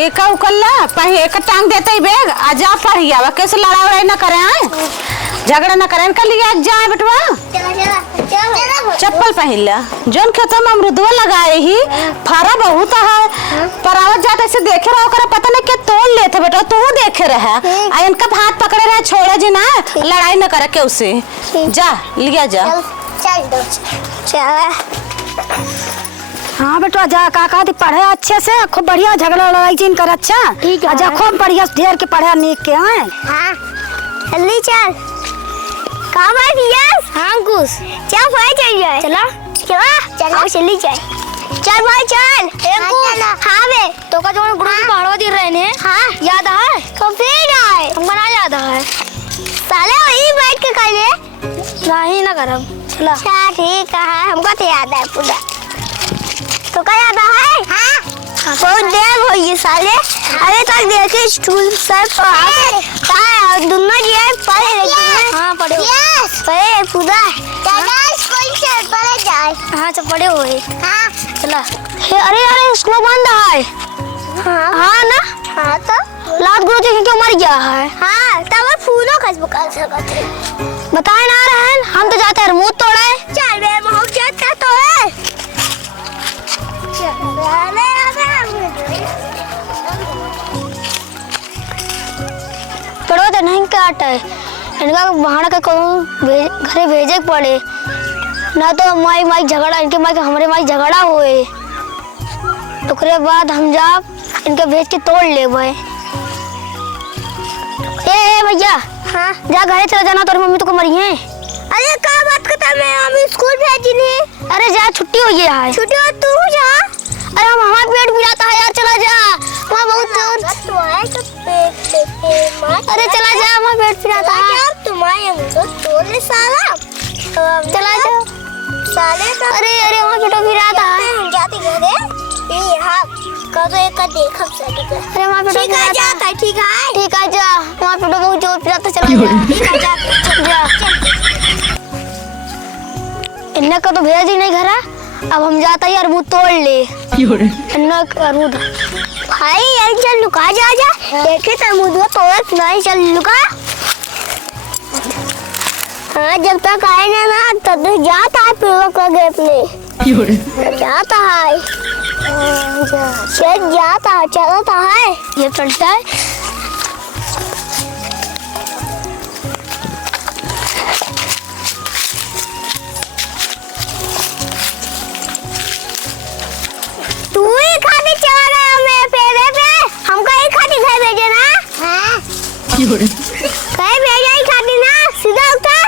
एक उकल्ला पही एक टांग देते ही बेग आजा पढ़िया वा कैसे लड़ाई वड़ाई न करे हैं झगड़ा न करे कल लिया जा बेटवा चप्पल पहन ला जोन खेत में अमरूदवा लगाए ही फरा बहुत है पर आवत जाते से देखे रहो करे पता नहीं क्या तोड़ लेते बेटा तू देखे रहा आ इनका हाथ पकड़े रहे छोड़े जी ना लड़ाई न करे के उसे जा लिया जा चल दो चल। हाँ बेटा जा काका दी पढ़े अच्छे से खूब बढ़िया झगड़ा लड़ाई चीन कर अच्छा ठीक है जा खूब बढ़िया ढेर के पढ़े नीक के हैं। हाँ जल्दी चल कहाँ भाई भैया हाँ कुछ चल भाई चल जाए चला चला चला जल्दी चल भाई चल हाँ बे तो का जो गुरु की पहाड़वा दी रहे ने हाँ याद है तो फिर आए हमको ना याद है साले वही बैठ के खाइए नहीं ना करब चला अच्छा ठीक है हमको तो याद है पूरा तो क्या याद है हाँ बहुत देर हो गई साले अरे तक देखे स्कूल सर पढ़ा दोनों जी पढ़े लेकिन हाँ पढ़े पढ़े पूरा दादा स्कूल से पढ़े जाए हाँ सब पढ़े हुए हाँ चला अरे अरे स्कूल बंद है हाँ ना हाँ तो लात गुरु जी क्यों मर गया है हाँ तब फूलों का बुखार से बताए ना रहे हम तो जाते हैं मुंह तोड़े चल बे मुंह जाता तो है पढ़ो तो नहीं काट है इनका बाहर का घरे भेजे पड़े ना तो माई माई झगड़ा इनके माई हमारे माई झगड़ा हुए तो करे बाद हम जा इनके भेज के तोड़ ले भाई ए भैया हाँ जा घरे चला जाना तो मम्मी तो को मरी है अरे क्या बात करता मैं हम स्कूल भेजी नहीं अरे जा छुट्टी हो गई है छुट्टी हो तू जा अरे हमारा पेट पिलाता है यार चला जा वहाँ बहुत दूर तो है तो पेट अरे चला जा वहाँ पेट पिलाता है तुम्हारे तो तोड़ने साला चला जा साले का अरे अरे वहाँ पेट पिलाता है हम जाते घरे ये हाँ कब एक का देख हम सभी का अरे वहाँ पेट ठीक है जाता है ठीक है ठीक है जा वहाँ पेट बहुत जोर पिलाता चला जा ठीक है जा इन्ना का तो भेज ही नहीं घरा अब हम जाता ही अरबूद तोड़ ले इन्ना अरबूद भाई यार चल लुका जा देखे तो मुझे तोड़ नहीं चल लुका हाँ जब तक आए ना तब तक जाता है पेड़ों का गेप में जाता है चल जाता है चलता है ये चलता है तू ही खाने चला गया मैं पेड़े पे हमको ही खाने घर भेजे ना हाँ कहीं भेजा ही खाने ना सीधा उतर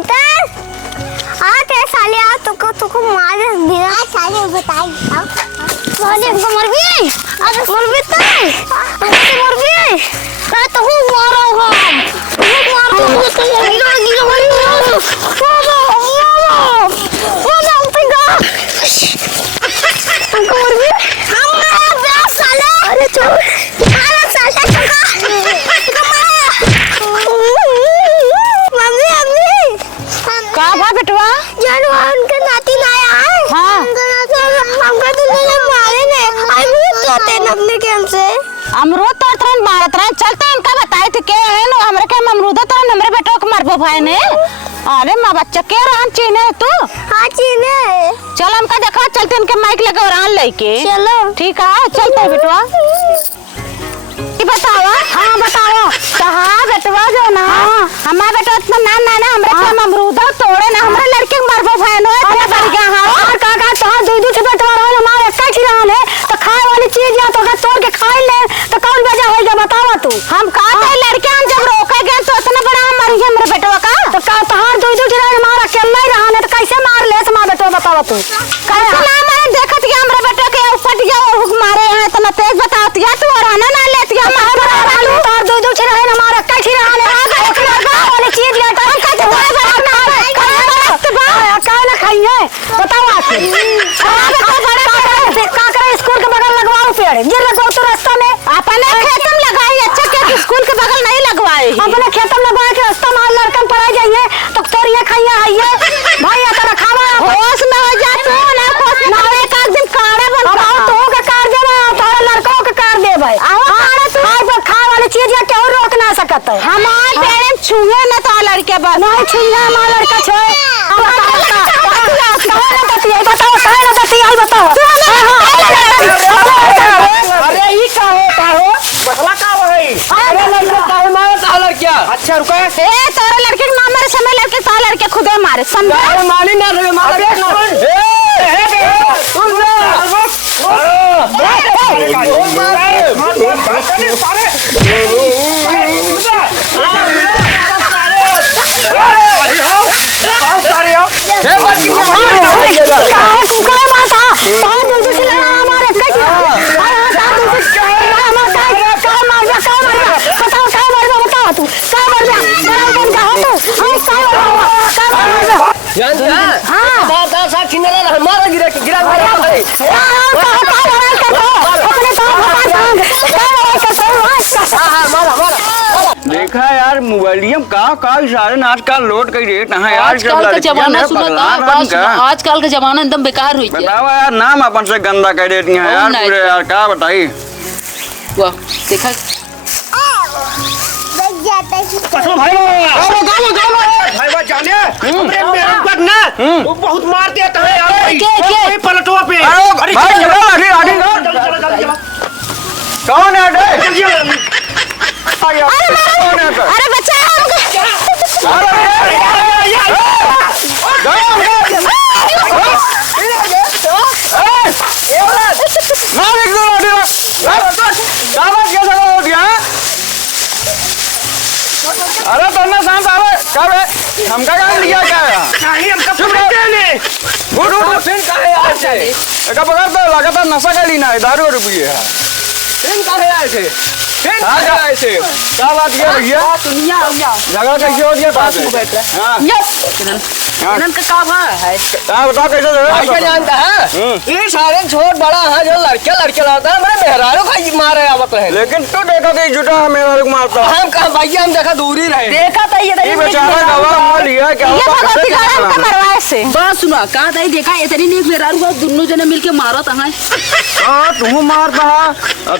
उतर तेरे साले आ तुको मार बिना साले बताई साले हमको मर गई अरे मर भी तो मर गई मैं तो हूँ मारा हूँ अमरूद तो तरन मारत रहे चलते इनका बताए थे के है नो हमरे के अमरूद तो हमरे बेटो के मारबो भाई ने अरे मां बच्चा के रहन चीने तू हाँ चीने चल हमका देखा चलते इनके माइक लगा रहन लेके चलो ठीक है चलते बेटवा बताओ हाँ बताओ कहाँ बेटवा जो ना हमारा बेटा इतना ना हमरे के अमरूद तोड़े ना हमरे लड़के के मारबो भाई नो इतना बढ़ गया हां और काका तो दूध से बेटवा रहल हमारे एक ही रहल है तो खाए वाली चीज या तो तोड़ के खाई ले तो कौन वजह होएगा बताओ तू हम कहा लड़के हम जब रोके गए तो इतना बड़ा मर गया हमरे बेटवा का तो का तहार दूध रहल हमारा अकेला ही रहल है तो कैसे मार ले हमारा बेटवा बताओ तू कैसे ना मारे देखत गया हमरे बेटा के ऊपर गया और हुक मारे हैं इतना तेज बताती है तू और ना लेती है तार दूध रहल हमारा कैसे रहल है एक बार वाली चीज ले तो हम कैसे बड़ा ना है का ना खाइए बताओ आप का करे स्कूल के बगल लगवाओ पेड़ ये लगवाओ तो रास्ता में अपने खेत में लगाई अच्छा क्या स्कूल के बगल नहीं लगवाए अपने खेत में लगवा के रास्ता में लड़कन पढ़ाई जाइए तो तोरिया खाइए आइए भाई आता खावा होश में हो जा तू ना एक आध दिन काढ़ा बन तो का कार दे छुइया हमारा लड़का छे बताओ काहे ना बतिया बताओ। अरे ई का हो बसला का है? अरे लड़का का है मारे ता लड़का। अच्छा रुको ए तोरे लड़के के नाम मेरे समय लड़के ता लड़के खुदे मारे समझे। अरे माली ना रे मारे ना सुन ले देखा यार मोबाइलियम का इशारे आजकल लोड कई रेट है यार। आजकल का जमाना सुनो आजकल का जमाना एकदम बेकार हुई है। बताओ यार नाम अपन से गंदा कर देती है यार पूरे यार क्या बताई। वाह देखा भाई जाने हमरे मेरे पर ना वो बहुत मार देता है यार भाई पलटवा पे। भाई कौन है अरे बच्चा अरे तन्ना शांत आवे क्या हमका काम लिया क्या है? नहीं हमका पकड़ते नहीं उठ फिर काहे आए थे? एका पकड़ तो लगातार नशा का लीना है दारू रुपये है। फिर काहे आए थे? फिर काहे आए थे? क्या बात किया भैया? दुनिया हो गया झगड़ा कैसे हो गया पास में बैठ रहा? हाँ इनन का काम है क्या बताओ कैसे झगड़ा? क्या जानता है ये सारे छोट बड़ा है जो लड़के लड़ता है मेरे मेहरारू का मारे आवत है। लेकिन तू देखा कि झूठा है मेरा रुक मारता है। हम कहा भैया हम देखा दूर ही रहे। देखा था ये बेचारा गवाह मोल लिया क्या ये भगवती गारम का मरवाए से बात सुना कहा था देखा इतनी नहीं मेरा रुआ दोनों जने मिलके मारो ता है। हां तू मारता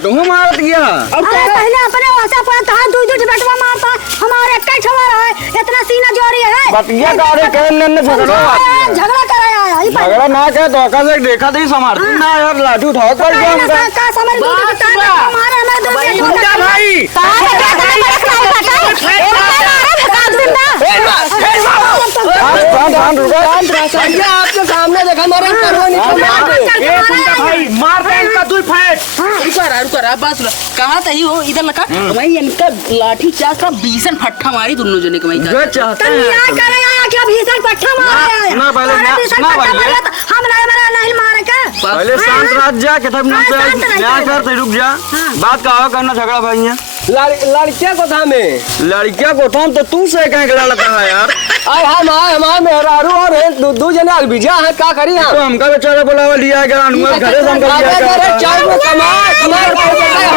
तू मार दिया। पहले अपने वासा पर था दूध बटवा मारता हमारे कई छवारा है इतना सीना जोरी है बतिया कारे कहने ने झगड़ा झगड़ा कराया है झगड़ा ना कह तो का से देखा थी समारती ना यार लाठी उठाओ कर दिया हमका। का समझ दूध का हमारे हमें दूध मुंडा भाई भैया आपके सामने देखा मारे भाई मार दे इनका दूर फेंक। रुका बात सुना कहा था हो इधर लगा वही इनका लाठी चार्ज का भीषण फट्टा मारी दोनों जने के वही जो चाहते हैं क्या भीषण पट्टा मारा ना पहले ना हम नहीं मारे का पहले शांत रात जा के तब ना करते रुक जा बात का करना झगड़ा भाई है। लड़किया को था में लड़किया को था तो तू से कहीं गला लगा है यार। आए हमारे मेहरारू और दो जने अलबिजा है क्या करी हम तो हमका बेचारा बुलावा लिया गया अनुमत घरे से हमका लिया गया चार में तुम्हारे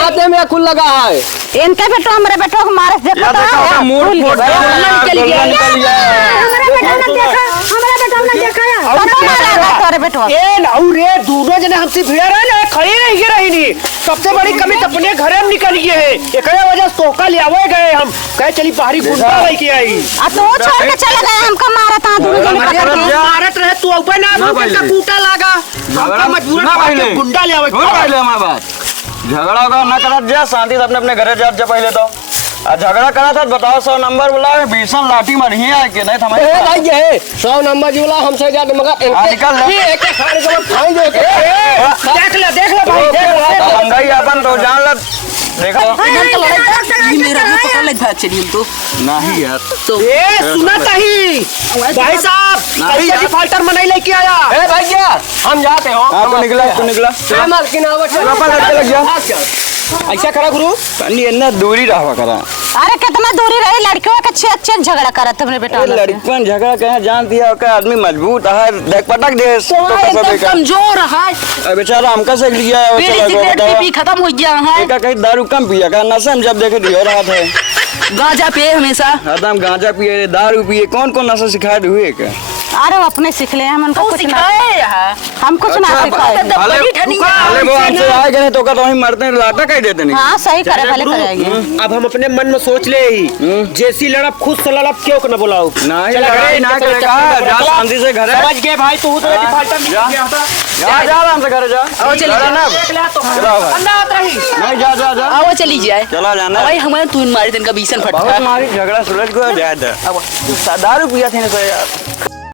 हाथे में खुल लगा है। इनके बेटो हमारे बेटो को मारे देखो तो मूड फूट गया निकल गया हमारा बेटा ने देखा तोरे बेटो ए नाउ रे दोनों जने हमसे भिड़ा रहे ना खड़ी नहीं रही नहीं सबसे बड़ी कमी तो अपने घरे में निकल गए है एक वजह से तोका ले आवे गए हम कहे चली बाहरी गुंडा लेके आई आ तो छोड़ के चले गए हमका मारा था दोनों जने पकड़ के मारत रहे तू ऊपर ना का कूटा लगा हमका मजबूर गुंडा ले आवे पहले हमारी बात झगड़ा का ना करा जा शांति से अपने घरे जा पहले तो झगड़ा करा था बताओ 100 नंबर बोला भीषण लाठी मारी है कि नहीं थमा भाई ये 100 नंबर बोला हमसे ज्यादा मगर निकल एक सारे जब खाई दो देख ले भाई देख ले अंगाई अपन तो जान ल देखो मेरा भी पकड़ लग भाग चली तो नहीं यार तो ए सुना तही भाई साहब कैसे की फाल्टर मनाई लेके आया ए भाई क्या हम जाते हो हां तो निकला चल मालकिन आवा चल लग गया ऐसा करा गुरु कनी इतना दूरी रहा करा। अरे कितना दूरी रही लड़कियों के अच्छे झगड़ा करत तुमने बेटा लड़कियां झगड़ा कहे जान दिया का आदमी मजबूत है देख पटक दे तो एकदम कमजोर है बेचारा हमका से लिया है सिगरेट भी खत्म हो गया है का कहीं दारू कम पिया का नशा में जब देखे दियो रहा था गांजा पे हमेशा एकदम गांजा पिए दारू पिए कौन नशा सिखाए हुए का अरे वो अपने सीख ले हम उनको तो कुछ ना सिखाए यहाँ हम कुछ ना सिखाए। बड़ी ठनिया अरे वो हमसे आए गए तो का तो हम मरते हैं लाटा कह देते नहीं। हाँ सही करे भले करेंगे। अब हम अपने मन में सोच ले ही जैसी लड़प खुद से लड़प क्यों न बुलाओ। नहीं लड़ाई ना करेगा, जा शांति से घर है। समझ गए भाई तू तो फाल्टा जा जा आराम से घर जा। आओ चली लड़ा ना। चला भाई। अंदाज रही नहीं जा जा जा। आओ चली जाए चला जाना। भाई हमारे तू मारी दिन का बीसन फटका बहुत मारी झगड़ा सूरज को जायद है। अब दारू पिया थे ना तो यार।